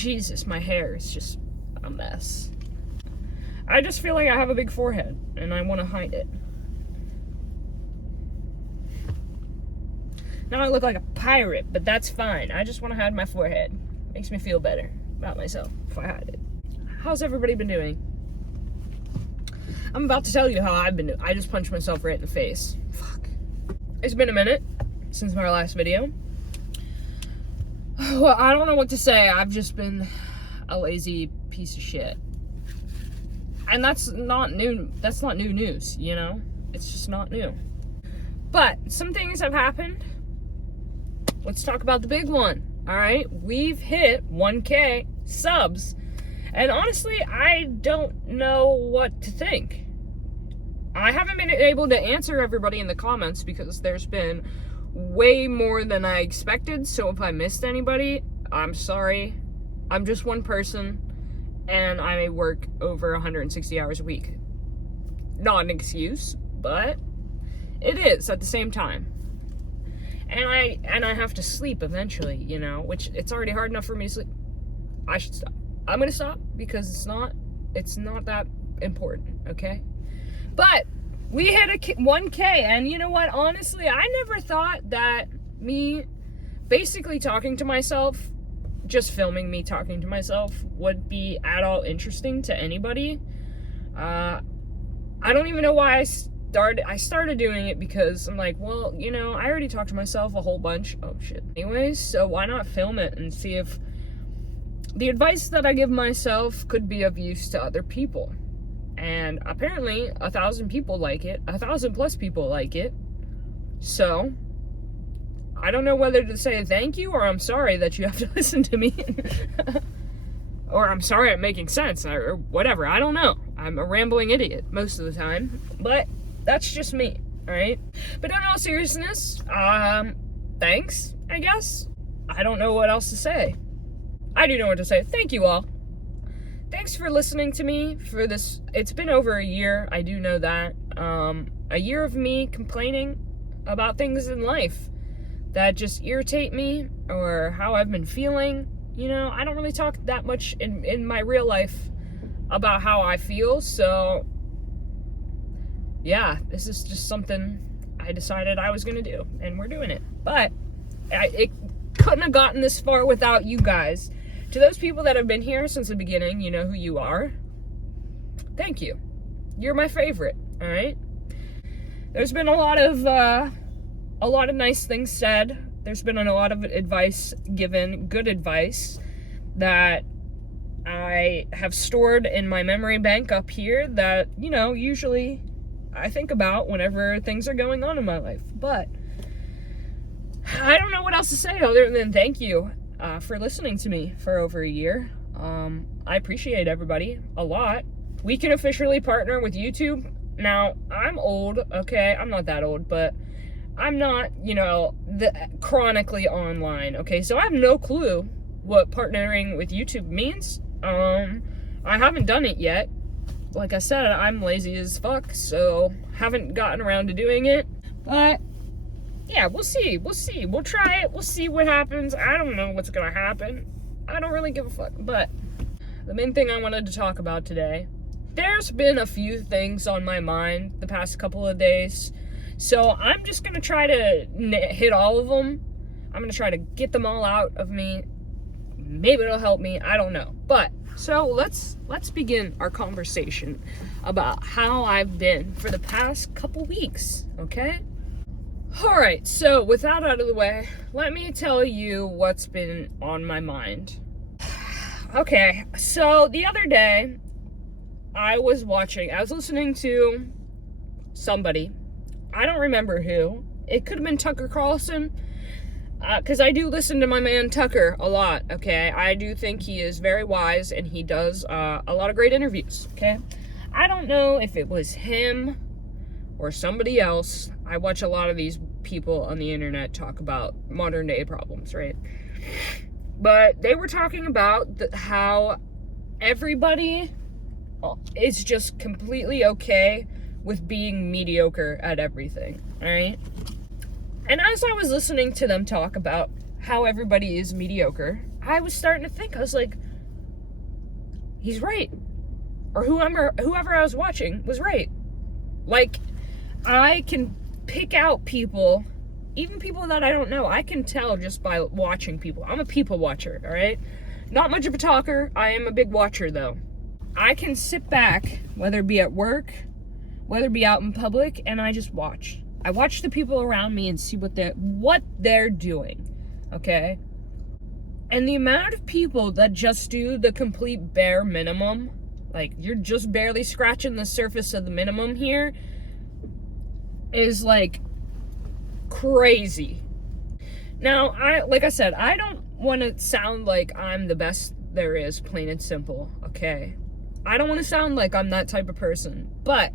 Jesus, my hair is just a mess. I just feel like I have a big forehead, and I want to hide it. Now I look like a pirate, but that's fine. I just want to hide my forehead. Makes me feel better about myself if I hide it. How's everybody been doing? I'm about to tell you how I've been doing. I just punched myself right in the face. Fuck. It's been a minute since my last video. Well, I don't know what to say. I've just been a lazy piece of shit. And that's not new. That's not new news, you know? It's just not new. But some things have happened. Let's talk about the big one. All right? We've hit 1K subs. And honestly, I don't know what to think. I haven't been able to answer everybody in the comments because there's been way more than I expected. So if I missed anybody, I'm sorry. I'm just one person and I work over 160 hours a week. Not an excuse, but it is at the same time. And I have to sleep eventually, you know, which it's already hard enough for me to sleep. I should stop. I'm gonna stop because it's not that important, okay? But we hit a 1K, and you know what? Honestly, I never thought that me basically talking to myself, just filming me talking to myself, would be at all interesting to anybody. I don't even know why I started doing it because I'm like, well, you know, I already talked to myself a whole bunch. Oh shit. Anyways, so why not film it and see if the advice that I give myself could be of use to other people. And apparently 1,000 people like it, 1,000 plus people like it. So I don't know whether to say thank you or I'm sorry that you have to listen to me. Or I'm sorry I'm making sense or whatever. I don't know. I'm a rambling idiot most of the time, but that's just me, all right? But in all seriousness, thanks, I guess. I don't know what else to say. I do know what to say. Thank you all. Thanks for listening to me for this. It's been over a year. I do know that. A year of me complaining about things in life that just irritate me or how I've been feeling. You know, I don't really talk that much in my real life about how I feel. So, yeah, this is just something I decided I was going to do. And we're doing it. But it couldn't have gotten this far without you guys. To those people that have been here since the beginning, you know who you are. Thank you. You're my favorite, all right? There's been a lot of nice things said. There's been a lot of advice given, good advice, that I have stored in my memory bank up here that, you know, usually I think about whenever things are going on in my life. But I don't know what else to say other than thank you. For listening to me for over a year. I appreciate everybody a lot. We can officially partner with YouTube. Now, I'm old, okay? I'm not that old, but I'm not, you know, chronically online, okay? So I have no clue what partnering with YouTube means. I haven't done it yet. Like I said, I'm lazy as fuck, so haven't gotten around to doing it. But yeah, we'll see. We'll try it. We'll see what happens. I don't know what's gonna happen. I don't really give a fuck. But the main thing I wanted to talk about today, there's been a few things on my mind the past couple of days. So I'm just gonna try to hit all of them. I'm gonna try to get them all out of me. Maybe it'll help me. I don't know. But so let's begin our conversation about how I've been for the past couple weeks, okay? Alright, so with that out of the way, let me tell you what's been on my mind. Okay, so the other day, I was listening to somebody. I don't remember who. It could have been Tucker Carlson, because I do listen to my man Tucker a lot, okay? I do think he is very wise, and he does a lot of great interviews, okay? I don't know if it was him or somebody else. I watch a lot of these people on the internet talk about modern day problems, right? But they were talking about how everybody is just completely okay with being mediocre at everything, right? And as I was listening to them talk about how everybody is mediocre, I was starting to think, I was like, he's right. Or whoever I was watching was right. Like, I can pick out people, even people that I don't know. I can tell just by watching people. I'm a people watcher, all right? Not much of a talker. I am a big watcher, though. I can sit back, whether it be at work, whether it be out in public, and I just watch. I watch the people around me and see what they're doing, okay? And the amount of people that just do the complete bare minimum, like, you're just barely scratching the surface of the minimum here, is, like, crazy. Now, like I said, I don't want to sound like I'm the best there is, plain and simple, okay? I don't want to sound like I'm that type of person, but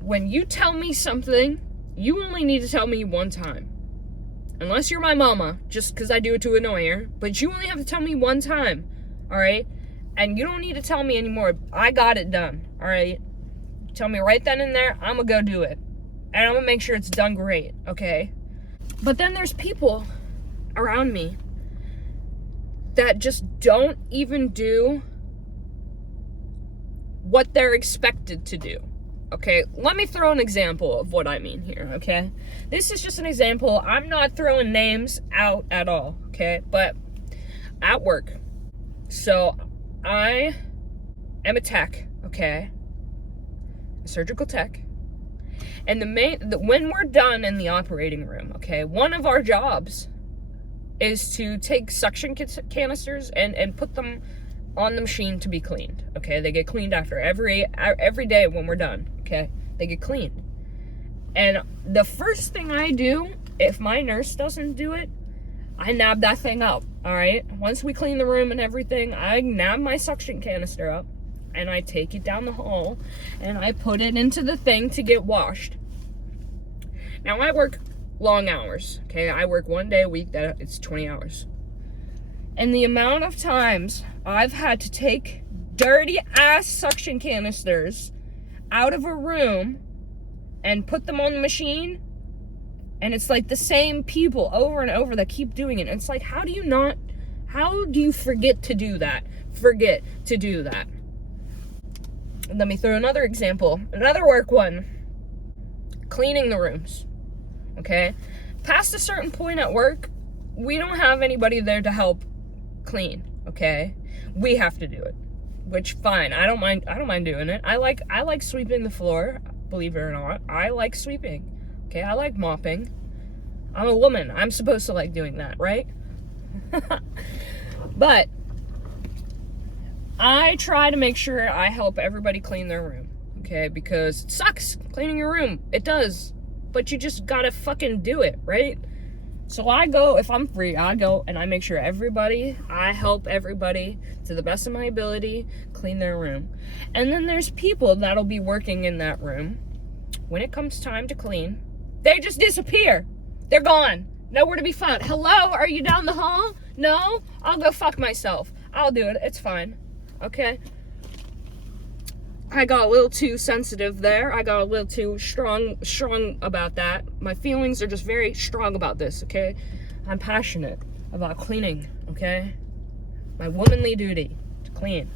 when you tell me something, you only need to tell me one time. Unless you're my mama, just because I do it to annoy her, but you only have to tell me one time, all right? And you don't need to tell me anymore. I got it done, all right? Tell me right then and there, I'm going to go do it. And I'm going to make sure it's done great, okay? But then there's people around me that just don't even do what they're expected to do, okay? Let me throw an example of what I mean here, okay? This is just an example. I'm not throwing names out at all, okay? But at work, so I am a tech, okay? A surgical tech. And when we're done in the operating room, okay, one of our jobs is to take suction canisters and put them on the machine to be cleaned, okay? They get cleaned after every day when we're done, okay? They get cleaned. And the first thing I do, if my nurse doesn't do it, I nab that thing up, all right? Once we clean the room and everything, I nab my suction canister up, and I take it down the hall, and I put it into the thing to get washed. Now, I work long hours, okay? I work one day a week, it's 20 hours. And the amount of times I've had to take dirty-ass suction canisters out of a room and put them on the machine, and it's like the same people over and over that keep doing it. And it's like, how do you forget to do that? Let me throw another example, another work one. Cleaning the rooms, okay? Past a certain point at work, we don't have anybody there to help clean, okay? We have to do it, which fine. I don't mind doing it. I like sweeping the floor, believe it or not. I like sweeping, okay? I like mopping. I'm a woman. I'm supposed to like doing that, right? But I try to make sure I help everybody clean their room, okay? Because it sucks cleaning your room. It does. But you just gotta fucking do it, right? So I go, if I'm free, I go and I make sure I help everybody to the best of my ability clean their room. And then there's people that'll be working in that room. When it comes time to clean, they just disappear. They're gone. Nowhere to be found. Hello? Are you down the hall? No? I'll go fuck myself. I'll do it. It's fine. Okay? I got a little too sensitive there. I got a little too strong about that. My feelings are just very strong about this, okay? I'm passionate about cleaning, okay? My womanly duty to clean.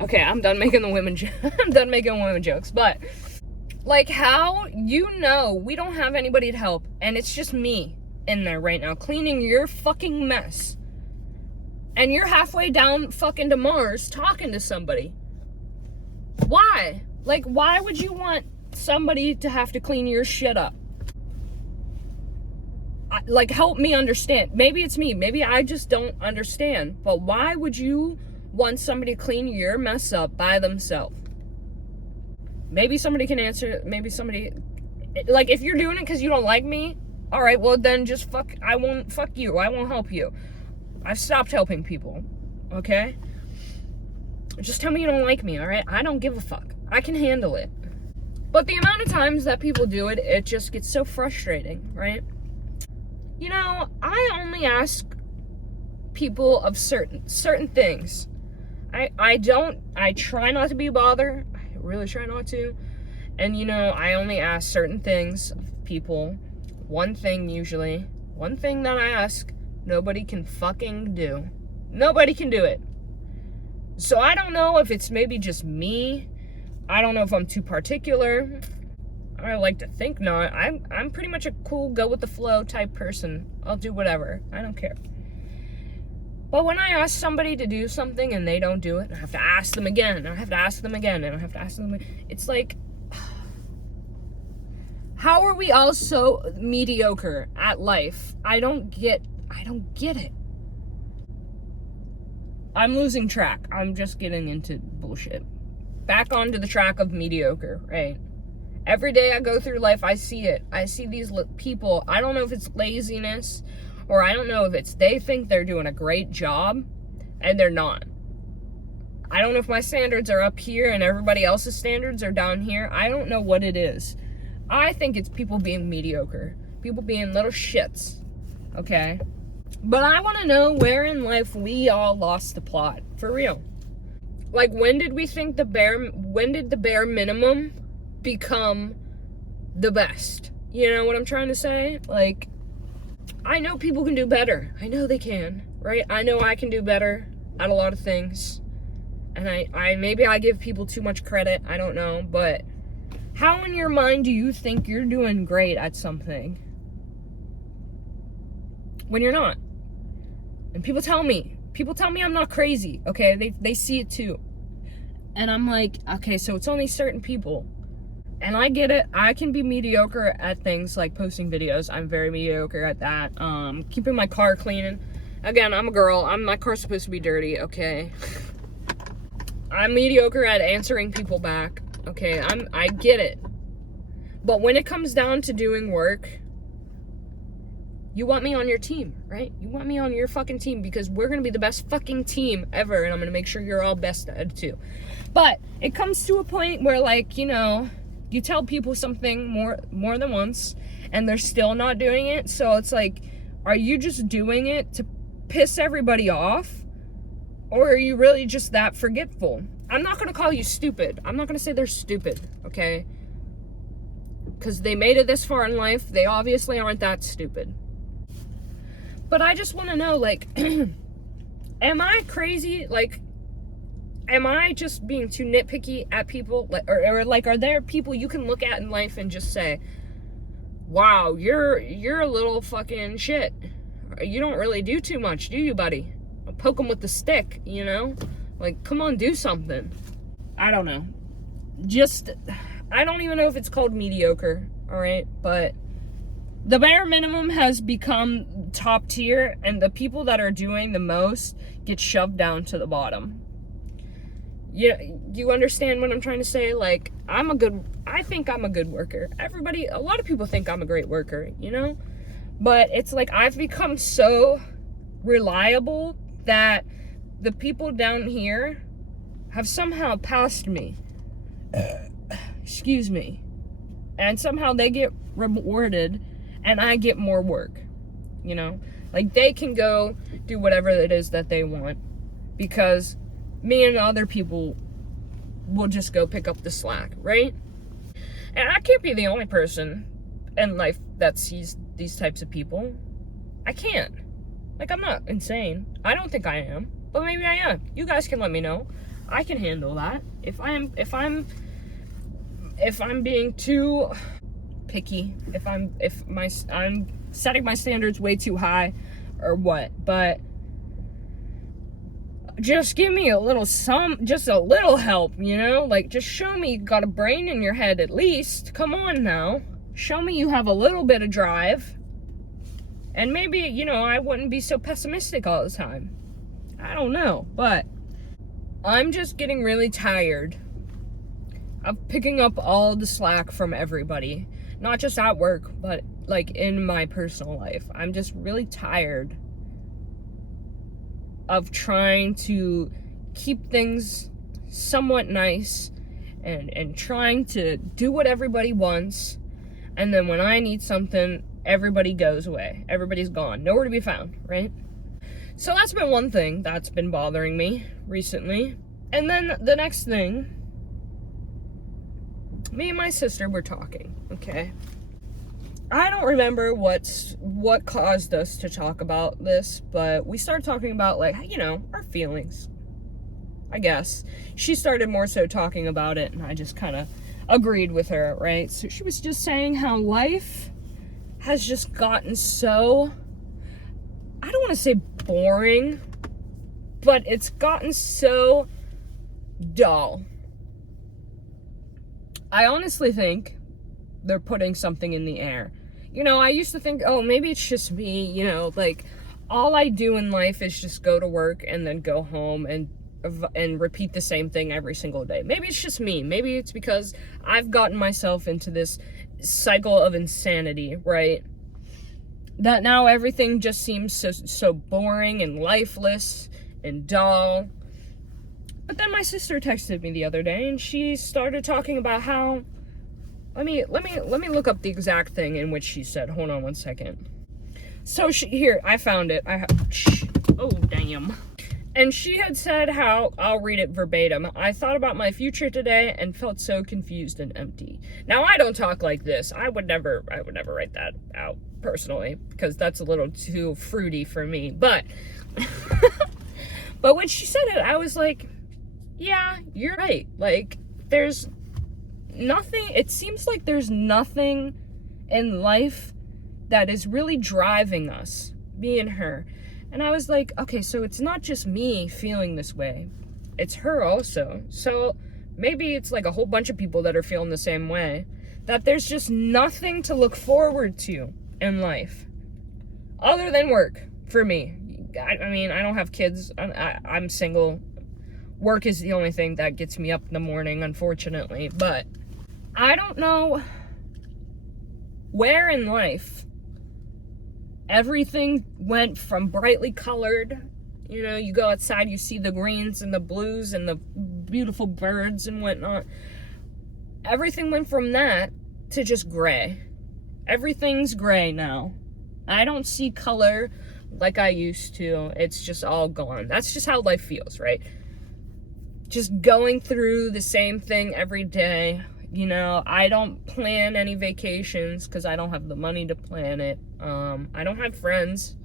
Okay, I'm done making women jokes, but like, how we don't have anybody to help, and it's just me in there right now cleaning your fucking mess. And you're halfway down fucking to Mars talking to somebody. Why? Like, why would you want somebody to have to clean your shit up? Like, help me understand. Maybe it's me. Maybe I just don't understand. But why would you want somebody to clean your mess up by themselves? Maybe somebody can answer. Maybe somebody... Like, if you're doing it because you don't like me, all right, well, then just I won't fuck you. I won't help you. I've stopped helping people, okay? Just tell me you don't like me, all right? I don't give a fuck. I can handle it. But the amount of times that people do it, it just gets so frustrating, right? You know, I only ask people of certain things. I try not to be a bother. I really try not to. And, you know, I only ask certain things of people. One thing that I ask, nobody can fucking do. Nobody can do it. So I don't know if it's maybe just me. I don't know if I'm too particular. I like to think not. I'm pretty much a cool, go with the flow type person. I'll do whatever. I don't care. But when I ask somebody to do something and they don't do it, I have to ask them again, and I have to ask them again, and I have to ask them again. It's like, how are we all so mediocre at life? I don't get it. I'm losing track. I'm just getting into bullshit. Back onto the track of mediocre, right? Every day I go through life, I see it. I see these people. I don't know if it's laziness, or I don't know if it's they think they're doing a great job and they're not. I don't know if my standards are up here and everybody else's standards are down here. I don't know what it is. I think it's people being mediocre. People being little shits. Okay? But I want to know where in life we all lost the plot. For real. Like, when did the bare minimum become the best? You know what I'm trying to say? Like, I know people can do better. I know they can, right? I know I can do better at a lot of things. And I maybe I give people too much credit. I don't know. But how in your mind do you think you're doing great at something when you're not? And people tell me I'm not crazy, okay? They see it too. And I'm like, okay, so it's only certain people. And I get it. I can be mediocre at things like posting videos. I'm very mediocre at that. Keeping my car clean. Again, I'm a girl. My car's supposed to be dirty, okay? I'm mediocre at answering people back, okay? I get it. But when it comes down to doing work, you want me on your team, right? You want me on your fucking team because we're going to be the best fucking team ever, and I'm going to make sure you're all best at it too. But it comes to a point where, like, you know, you tell people something more than once and they're still not doing it. So it's like, are you just doing it to piss everybody off? Or are you really just that forgetful? I'm not going to call you stupid. I'm not going to say they're stupid, okay? Because they made it this far in life. They obviously aren't that stupid. But I just want to know, like, am I crazy? Like, am I just being too nitpicky at people? Or like, are there people you can look at in life and just say, wow, you're a little fucking shit. You don't really do too much, do you, buddy? I'll poke them with the stick, you know? Like, come on, do something. I don't know. I don't even know if it's called mediocre, all right? But the bare minimum has become top tier, and the people that are doing the most get shoved down to the bottom. You understand what I'm trying to say? Like, I think I'm a good worker. A lot of people think I'm a great worker, you know? But it's like I've become so reliable that the people down here have somehow passed me. Excuse me. And somehow they get rewarded and I get more work, you know? Like, they can go do whatever it is that they want because me and other people will just go pick up the slack, right? And I can't be the only person in life that sees these types of people. I can't. Like, I'm not insane. I don't think I am, but maybe I am. You guys can let me know. I can handle that. If I'm being too picky, if I'm setting my standards way too high or what, but just give me just a little help, you know? Like, just show me you got a brain in your head at least. Come on now. Show me you have a little bit of drive. And maybe, you know, I wouldn't be so pessimistic all the time. I don't know, but I'm just getting really tired of picking up all the slack from everybody. Not just at work, but like in my personal life. I'm just really tired of trying to keep things somewhat nice and trying to do what everybody wants. And then when I need something, everybody goes away. Everybody's gone. Nowhere to be found, right? So that's been one thing that's been bothering me recently. And then the next thing, me and my sister were talking, okay? I don't remember what caused us to talk about this, but we started talking about, like, you know, our feelings. I guess. She started more so talking about it, and I just kind of agreed with her, right? So she was just saying how life has just gotten so, I don't want to say boring, but it's gotten so dull. I honestly think they're putting something in the air. You know, I used to think, oh, maybe it's just me, you know, like, all I do in life is just go to work and then go home and repeat the same thing every single day. Maybe it's just me. Maybe it's because I've gotten myself into this cycle of insanity, right? That now everything just seems so boring and lifeless and dull. But then my sister texted me the other day, and she started talking about how, let me look up the exact thing in which she said. Hold on one second. So here, I found it. Oh, damn. And she had said how, I'll read it verbatim, I thought about my future today and felt so confused and empty. Now, I don't talk like this. I would never write that out personally, because that's a little too fruity for me. But, but when she said it, I was like, yeah, you're right. Like, there's nothing, it seems like there's nothing in life that is really driving us, me and her. And I was like, okay, so it's not just me feeling this way, it's her also. So maybe it's like a whole bunch of people that are feeling the same way, that there's just nothing to look forward to in life other than work for me. I mean, I don't have kids. I'm single. Work is the only thing that gets me up in the morning, unfortunately. But I don't know where in life everything went from brightly colored, you know, you go outside, you see the greens and the blues and the beautiful birds and whatnot. Everything went from that to just gray. Everything's gray now. I don't see color like I used to. It's just all gone. That's just how life feels, right? Just going through the same thing every day. You know, I don't plan any vacations because I don't have the money to plan it. I don't have friends.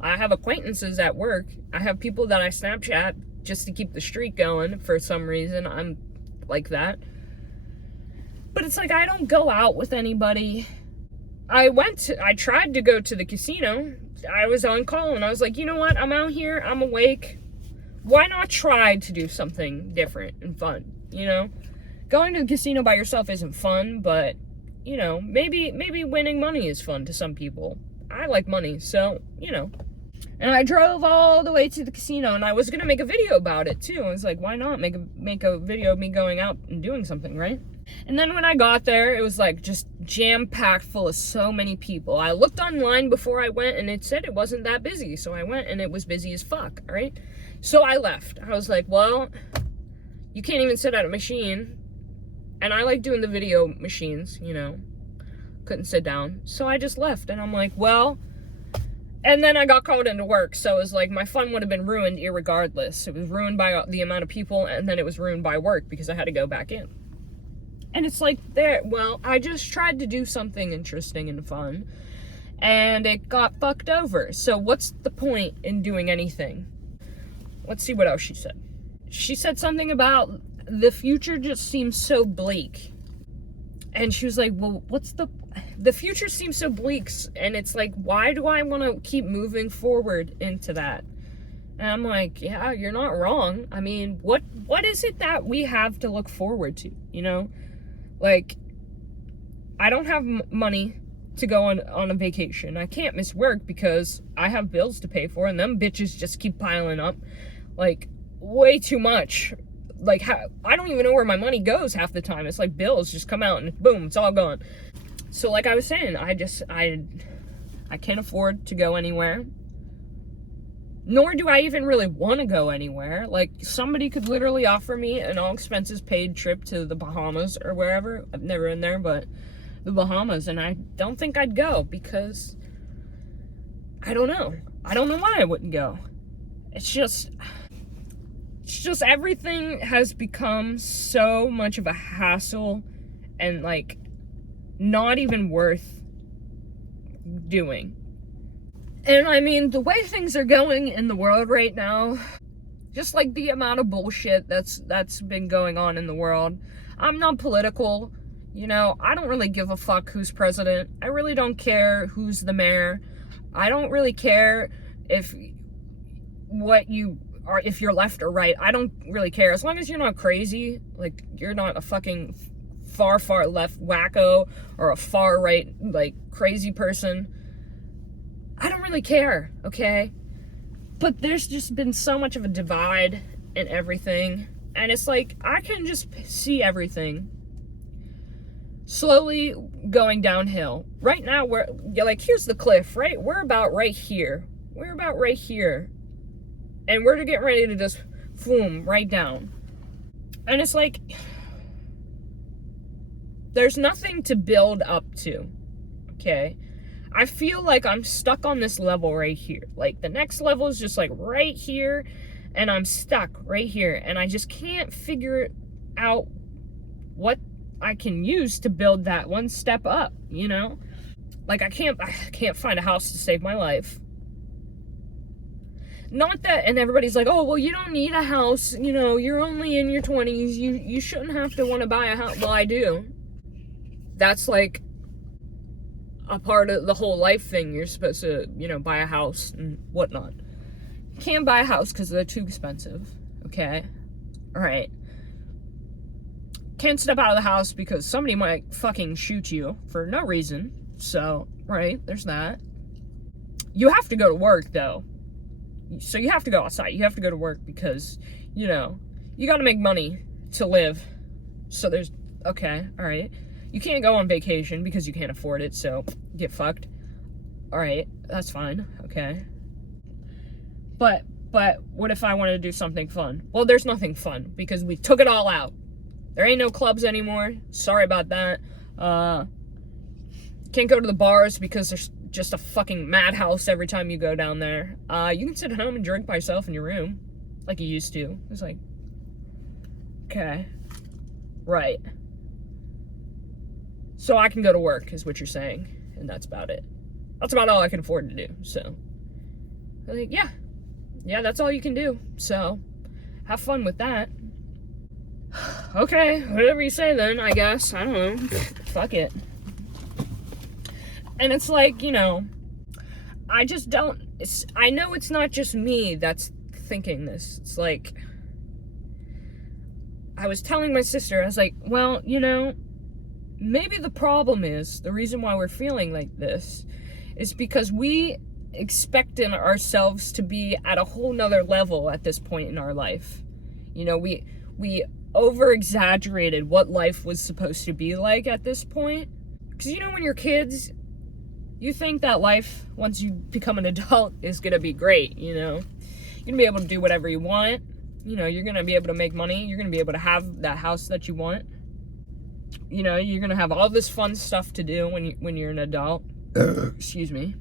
I have acquaintances at work. I have people that I Snapchat just to keep the streak going for some reason. I'm like that. But it's like I don't go out with anybody. I tried to go to the casino. I was on call and I was like, you know what? I'm out here. I'm awake. Why not try to do something different and fun, you know? Going to the casino by yourself isn't fun, but, you know, maybe winning money is fun to some people. I like money, so, you know. And I drove all the way to the casino, and I was going to make a video about it, too. I was like, why not make a video of me going out and doing something, right? And then when I got there, it was, like, just jam-packed full of so many people. I looked online before I went, and it said it wasn't that busy. So I went, and it was busy as fuck, all right? So I left. I was like, well, you can't even sit at a machine. And I like doing the video machines, you know. Couldn't sit down. So I just left. And I'm like, well. And then I got called into work. So it was like my fun would have been ruined irregardless. It was ruined by the amount of people. And then it was ruined by work because I had to go back in. And it's like, well, I just tried to do something interesting and fun. And it got fucked over. So what's the point in doing anything? Let's see what else she said. She said something about the future just seems so bleak. And she was like, well, the future seems so bleak. And it's like, why do I want to keep moving forward into that? And I'm like, yeah, you're not wrong. I mean, what is it that we have to look forward to, you know? Like, I don't have money to go on a vacation. I can't miss work because I have bills to pay for, and them bitches just keep piling up. Like, way too much. Like, I don't even know where my money goes half the time. It's like bills just come out and boom, it's all gone. So like I was saying, I can't afford to go anywhere. Nor do I even really want to go anywhere. Like, somebody could literally offer me an all expenses paid trip to the Bahamas or wherever. I've never been there, but the Bahamas. And I don't think I'd go because I don't know. I don't know why I wouldn't go. It's just everything has become so much of a hassle and like not even worth doing. And I mean, the way things are going in the world right now, Just like the amount of bullshit that's been going on in the world. I'm not political, you know, I don't really give a fuck who's president. I really don't care who's the mayor. I don't really care if if you're left or right. I don't really care. As long as you're not crazy, like you're not a fucking far left wacko or a far right like crazy person, I don't really care, okay? But there's just been so much of a divide in everything, and it's like I can just see everything slowly going downhill. Right now you're like, here's the cliff, right? We're about right here. And we're getting ready to just boom right down. And it's like there's nothing to build up to, okay? I feel like I'm stuck on this level right here. Like the next level is just like right here, and I'm stuck right here, and I just can't figure out what I can use to build that one step up, you know? Like I can't find a house to save my life. Not that, and everybody's like, oh, well, you don't need a house, you know, you're only in your 20s, you shouldn't have to want to buy a house. Well, I do. That's like a part of the whole life thing. You're supposed to, you know, buy a house and whatnot. You can't buy a house because they're too expensive, okay? All right. Can't step out of the house because somebody might fucking shoot you for no reason. So, right, there's that. You have to go to work, though. So you have to go outside. You have to go to work because, you know, you got to make money to live. So there's, okay, all right. You can't go on vacation because you can't afford it, so get fucked. All right, that's fine, okay. But what if I wanted to do something fun? Well, there's nothing fun because we took it all out. There ain't no clubs anymore. Sorry about that. Can't go to the bars because there's just a fucking madhouse every time you go down there. You can sit at home and drink by yourself in your room like you used to. It's like, okay, right. So I can go to work is what you're saying, and that's about it. That's about all I can afford to do, so. I'm like, yeah, that's all you can do, so have fun with that. Okay, whatever you say then, I guess. I don't know. Fuck it. And it's like, you know, I just don't, I know it's not just me that's thinking this. It's like, I was telling my sister, I was like, well, you know, maybe the problem is, the reason why we're feeling like this is because we expected ourselves to be at a whole nother level at this point in our life. You know, we over-exaggerated what life was supposed to be like at this point. Because, you know, when you're kids, you think that life, once you become an adult, is going to be great, you know? You're going to be able to do whatever you want. You know, you're going to be able to make money. You're going to be able to have that house that you want. You know, you're going to have all this fun stuff to do when you're an adult. Excuse me.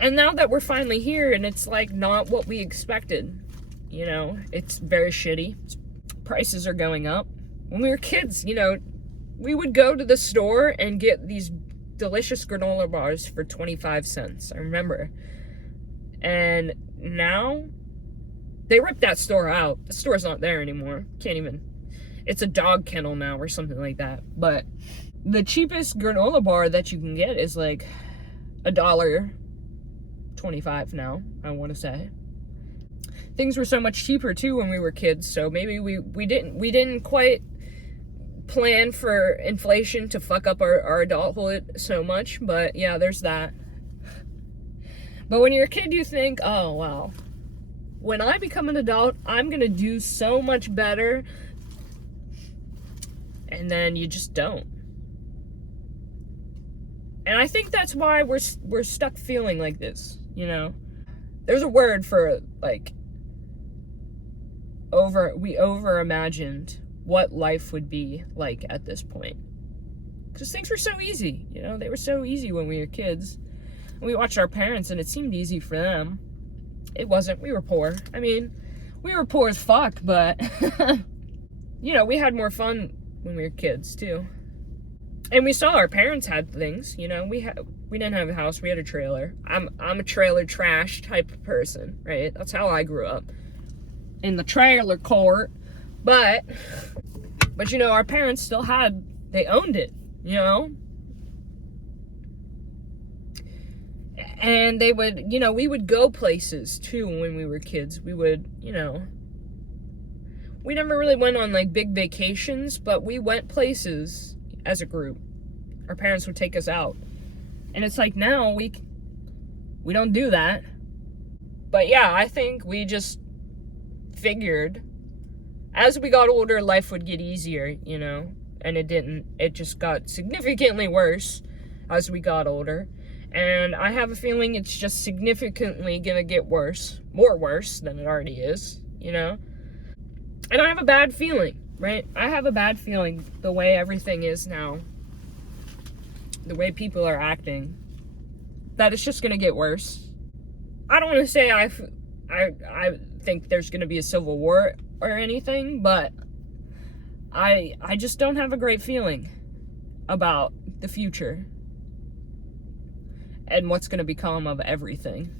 And now that we're finally here, and it's like not what we expected, you know, it's very shitty. Prices are going up. When we were kids, you know, we would go to the store and get these delicious granola bars for 25 cents. I remember. And now they ripped that store out. The store's not there anymore. Can't even. It's a dog kennel now or something like that. But the cheapest granola bar that you can get is like $1.25 now, I want to say. Things were so much cheaper too when we were kids, so maybe we didn't quite plan for inflation to fuck up our adulthood so much, but yeah, there's that. But when you're a kid, you think, oh, wow, when I become an adult, I'm gonna do so much better, and then you just don't. And I think that's why we're stuck feeling like this, you know? There's a word for, like, we over-imagined what life would be like at this point. Because things were so easy, you know? They were so easy when we were kids. And we watched our parents, and it seemed easy for them. It wasn't. We were poor. I mean, we were poor as fuck, but, you know, we had more fun when we were kids, too. And we saw our parents had things, you know? We didn't have a house, we had a trailer. I'm a trailer trash type of person, right? That's how I grew up. in the trailer court, but you know, our parents still they owned it, you know? And they would, you know, we would go places too when we were kids. We would, you know, we never really went on like big vacations, but we went places as a group. Our parents would take us out. And it's like now we don't do that. But yeah, I think we just figured as we got older, life would get easier, you know, and it didn't. It just got significantly worse as we got older. And I have a feeling it's just significantly gonna get worse, more worse than it already is, you know? And I have a bad feeling, right? I have a bad feeling the way everything is now, the way people are acting, that it's just gonna get worse. I don't want to say I think there's gonna be a civil war or anything, but I just don't have a great feeling about the future and what's going to become of everything.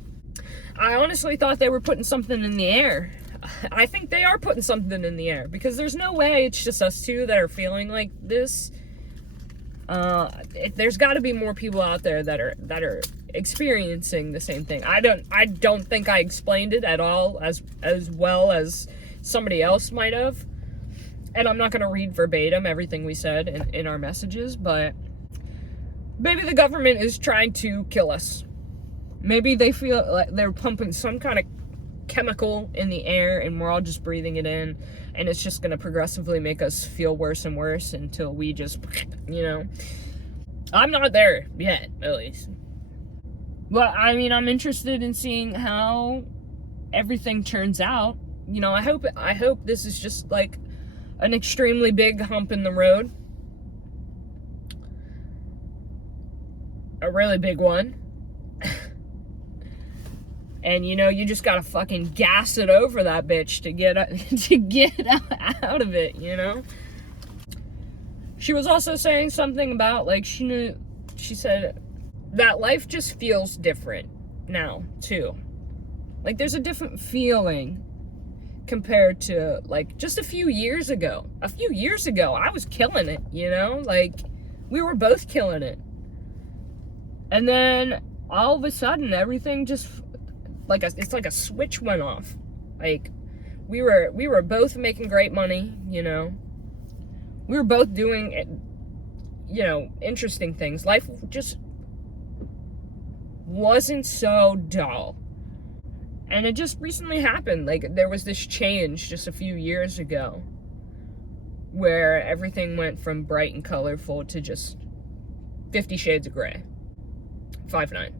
I honestly thought they were putting something in the air. I think they are putting something in the air, because there's no way it's just us two that are feeling like this. There's got to be more people out there that are experiencing the same thing. I don't think I explained it at all as well as somebody else might have. And I'm not going to read verbatim everything we said in our messages, but maybe the government is trying to kill us. Maybe they feel like they're pumping some kind of chemical in the air and we're all just breathing it in, and it's just going to progressively make us feel worse and worse until we just, you know. I'm not there yet, at least. But, I mean, I'm interested in seeing how everything turns out. You know, I hope this is just like an extremely big hump in the road. A really big one. And you know, you just gotta fucking gas it over that bitch to get out of it, you know? She was also saying something about, like, she said that life just feels different now, too. Like, there's a different feeling compared to, like, just a few years ago. A few years ago, I was killing it, you know? Like, we were both killing it. And then all of a sudden, everything just it's like a switch went off. Like, we were both making great money, you know. We were both doing, you know, interesting things. Life just wasn't so dull. And it just recently happened. Like, there was this change just a few years ago where everything went from bright and colorful to just 50 Shades of Grey. 5'9".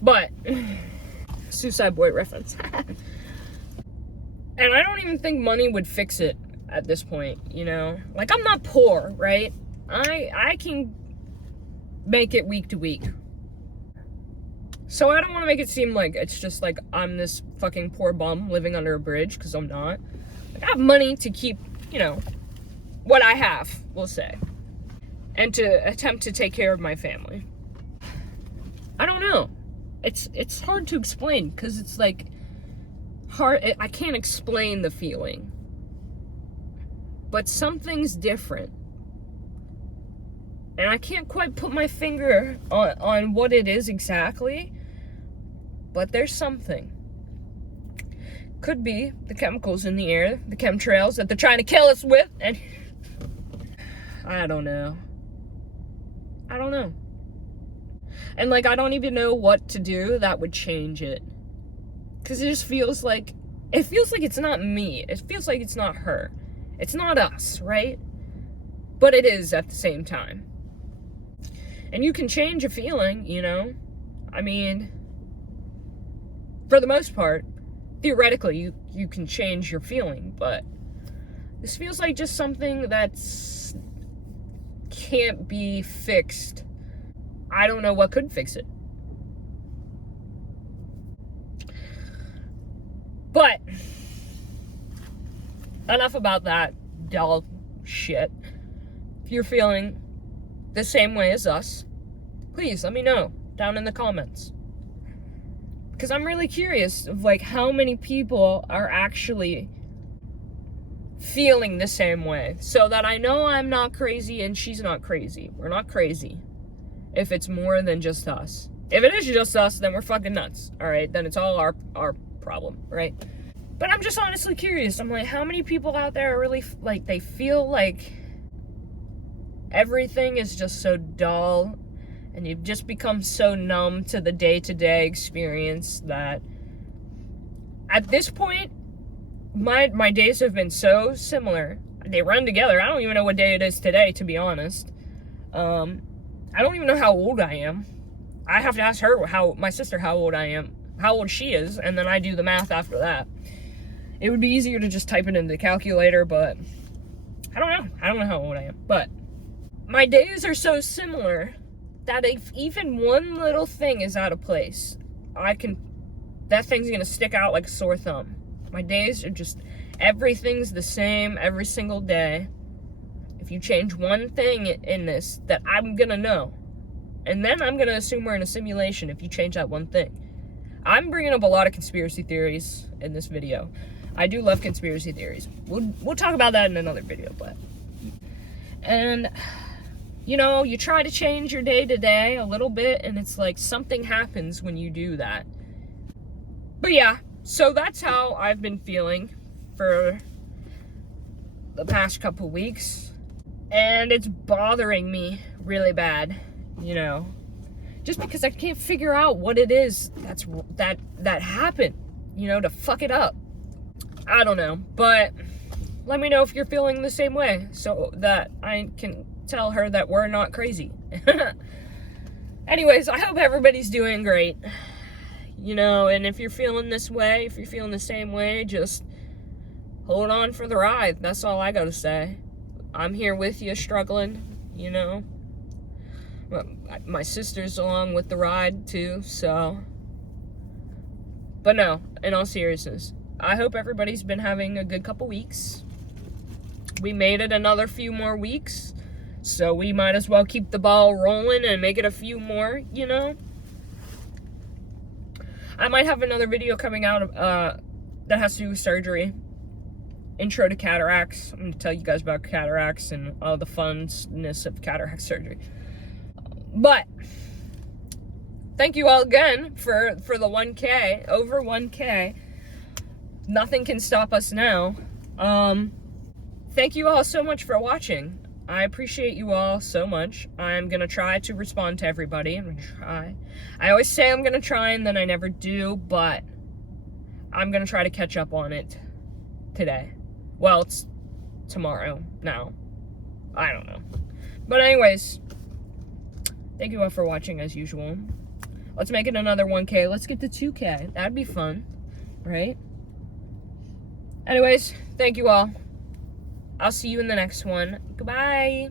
But Suicide Boy reference. And I don't even think money would fix it at this point, you know? Like, I'm not poor, right? I can make it week to week. So I don't want to make it seem like it's just like I'm this fucking poor bum living under a bridge, because I'm not. Like, I have money to keep, you know, what I have, we'll say. And to attempt to take care of my family. I don't know. It's hard to explain, because it's like I can't explain the feeling. But something's different. And I can't quite put my finger on what it is exactly. But there's something. Could be the chemicals in the air, the chemtrails that they're trying to kill us with. And I don't know. And, like, I don't even know what to do that would change it. Because it just feels like it's not me. It feels like it's not her. It's not us, right? But it is at the same time. And you can change a feeling, you know? I mean, for the most part, theoretically, you can change your feeling, but this feels like just something that's can't be fixed. I don't know what could fix it. But enough about that dull shit. If you're feeling the same way as us, please let me know down in the comments. Because I'm really curious of, like, how many people are actually feeling the same way, so that I know I'm not crazy and she's not crazy. We're not crazy if it's more than just us. If it is just us, then we're fucking nuts, all right? Then it's all our problem, right? But I'm just honestly curious. I'm like, how many people out there are really, like, they feel like everything is just so dull, and you've just become so numb to the day-to-day experience that at this point, my days have been so similar. They run together. I don't even know what day it is today, to be honest. I don't even know how old I am. I have to ask her, my sister, how old I am, how old she is, and then I do the math after that. It would be easier to just type it into the calculator, but I don't know. I don't know how old I am. But my days are so similar that if even one little thing is out of place, that thing's gonna stick out like a sore thumb. My days are just, everything's the same every single day. If you change one thing in this, that I'm gonna know. And then I'm gonna assume we're in a simulation if you change that one thing. I'm bringing up a lot of conspiracy theories in this video. I do love conspiracy theories. We'll talk about that in another video, and you know, you try to change your day to day a little bit, and it's like something happens when you do that. But yeah, so that's how I've been feeling for the past couple weeks, and it's bothering me really bad, you know, just because I can't figure out what it is that happened, you know, to fuck it up. I don't know, but let me know if you're feeling the same way so that I can tell her that we're not crazy. Anyways, I hope everybody's doing great, you know, and if you're feeling this way, if you're feeling the same way, just hold on for the ride. That's all I gotta say. I'm here with you struggling, you know. My sister's along with the ride too, so. But no, in all seriousness, I hope everybody's been having a good couple weeks. We made it another few more weeks, so we might as well keep the ball rolling and make it a few more, you know. I might have another video coming out that has to do with surgery. Intro to cataracts. I'm going to tell you guys about cataracts and all the funness of cataract surgery. But thank you all again for the 1K, over 1K. Nothing can stop us now. Thank you all so much for watching. I appreciate you all so much. I'm gonna try to respond to everybody. I'm gonna try. I always say I'm gonna try and then I never do, but I'm gonna try to catch up on it today. Well, it's tomorrow now. I don't know. But anyways, thank you all for watching as usual. Let's make it another 1K. Let's get to 2K. That'd be fun, right? Anyways, thank you all. I'll see you in the next one. Goodbye.